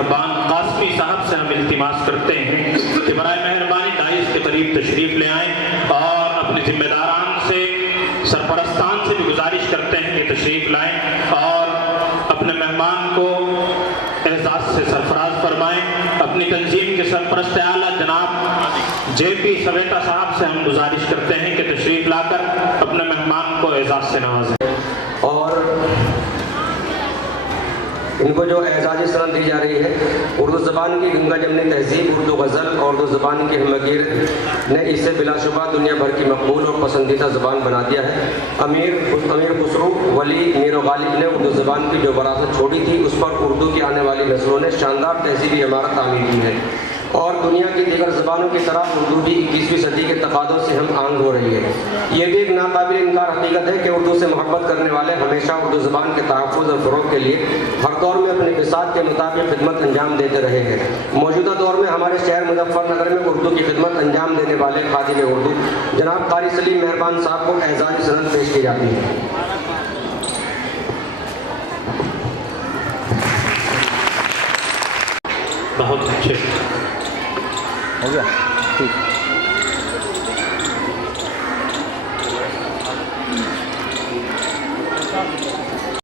مہربان قاسمی صاحب سے ہم التماس کرتے ہیں کہ برائے مہربانی دائز کے قریب تشریف لے آئیں، اور اپنے ذمہ داران سے، سرپرستان سے بھی گزارش کرتے ہیں کہ تشریف لائیں اور اپنے مہمان کو اعزاز سے سرفراز فرمائیں۔ اپنی تنظیم کے سرپرست اعلیٰ جناب جے پی سویتا صاحب سے ہم گزارش کرتے ہیں کہ تشریف لا کر اپنے مہمان کو اعزاز سے نوازیں۔ اور ان کو جو اعزازی سند دی جا رہی ہے، اردو زبان کی گنگا جمنی تہذیب، اردو غزل اور اردو زبان کی ہمگیر نے اسے بلا شبہ دنیا بھر کی مقبول اور پسندیدہ زبان بنا دیا ہے۔ امیر خسرو ولی میر و غالب نے اردو زبان کی جو وراثت چھوڑی تھی، اس پر اردو کی آنے والی نسلوں نے شاندار تہذیبی عمارت تعمیر کی ہے، اور دنیا کی دیگر زبانوں کی طرح اردو بھی 21ویں صدی کے تقاضوں سے ہم آہنگ ہو رہی ہے۔ یہ بھی ایک ناقابل انکار حقیقت ہے کہ اردو سے محبت کرنے والے ہمیشہ اردو زبان کے تحفظ اور فروغ کے لیے ہر دور میں اپنے بساط کے مطابق خدمت انجام دیتے رہے ہیں۔ موجودہ دور میں ہمارے شہر مظفر نگر میں اردو کی خدمت انجام دینے والے خادم اردو جناب قاری سلیم مہربان صاحب کو اعزازی سند پیش کی جاتی ہے۔ بہت اچھے ہو گیا ٹھیک۔